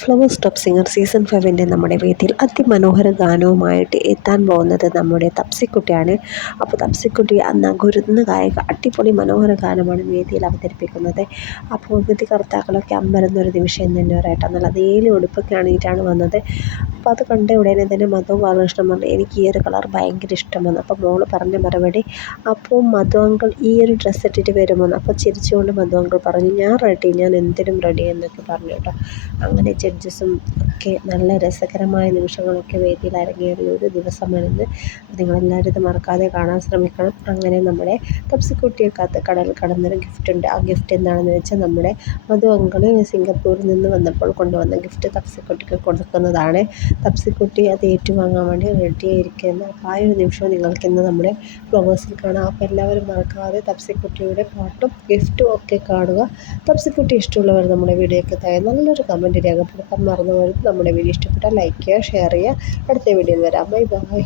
Flowers top singer season 5 നമ്മുടെ വേദിയിൽ അതിമനോഹര ഗാനവുമായിട്ട് എത്താൻ പോകുന്നത് നമ്മുടെ തപ്സിക്കുട്ടിയാണ്. അപ്പോൾ തപ്സിക്കുട്ടി അന്ന് ഗുരുന്ന ഗായിക അടിപൊളി മനോഹര ഗാനമാണ് വേദിയിൽ അവതരിപ്പിക്കുന്നത്. അപ്പോൾ വിധികർത്താക്കളൊക്കെ അമ്പരന്നൊരു നിമിഷം തന്നെ പറയട്ടെ, നല്ല നീല ഉടുപ്പൊക്കെ അണിയിട്ടാണ് വന്നത്. അപ്പോൾ അത് കണ്ട ഉടനെ തന്നെ മധു ബാലകൃഷ്ണൻ പറഞ്ഞു, എനിക്ക് ഈ ഒരു കളർ ഭയങ്കര ഇഷ്ടമാണ്. അപ്പോൾ മോള് പറഞ്ഞ മറുപടി, അപ്പോൾ മധു അങ്കിൾ ഈ ഒരു ഡ്രസ്സ് ഇട്ടിട്ട് വരുമെന്ന്. അപ്പോൾ ചിരിച്ചുകൊണ്ട് മധു അങ്കിൾ പറഞ്ഞു, ഞാൻ റെഡി, ഞാൻ എന്തിനും റെഡി എന്നൊക്കെ പറഞ്ഞു കേട്ടോ. അങ്ങനെ ജഡ്ജസും ഒക്കെ നല്ല രസകരമായ നിമിഷങ്ങളൊക്കെ വേദിയിൽ അരങ്ങേറിയ ഒരു ദിവസമാണിന്ന്. നിങ്ങളെല്ലാവരും ഇത് മറക്കാതെ കാണാൻ ശ്രമിക്കണം. അങ്ങനെ നമ്മുടെ തപ്സിക്കുട്ടിയെക്കാത്ത് കടൽ കടന്നൊരു ഗിഫ്റ്റ് ഉണ്ട്. ആ ഗിഫ്റ്റ് എന്താണെന്ന് വെച്ചാൽ നമ്മുടെ മധു അങ്കിള് സിംഗപ്പൂരിൽ നിന്ന് വന്നപ്പോൾ കൊണ്ടുവന്ന ഗിഫ്റ്റ് തപ്സിക്കുട്ടിക്ക് കൊടുക്കുന്നതാണ്. തപ്സിക്കുട്ടി അത് ഏറ്റുവാങ്ങാൻ വേണ്ടി റെഡിയായിരിക്കുന്നത്. അപ്പോൾ ആ ഒരു നിമിഷം നിങ്ങൾക്ക് ഇന്ന് നമ്മുടെ ഫ്ലവേഴ്സിൽ കാണാം. അപ്പോൾ എല്ലാവരും മറക്കാതെ തപ്സിക്കുട്ടിയുടെ പാട്ടും ഗിഫ്റ്റും ഒക്കെ കാണുക. തപ്സിക്കുട്ടി ഇഷ്ടമുള്ളവർ നമ്മുടെ വീഡിയോയ്ക്ക് താഴെ നല്ലൊരു കമൻറ്റ് രേഖപ്പെടുത്താൻ മറന്നു പോകരുത്. നമ്മുടെ വീഡിയോ ഇഷ്ടപ്പെട്ടാൽ ലൈക്ക് ചെയ്യുക, ഷെയർ ചെയ്യുക. അടുത്ത വീഡിയോയിൽ വരാം. Bye bye.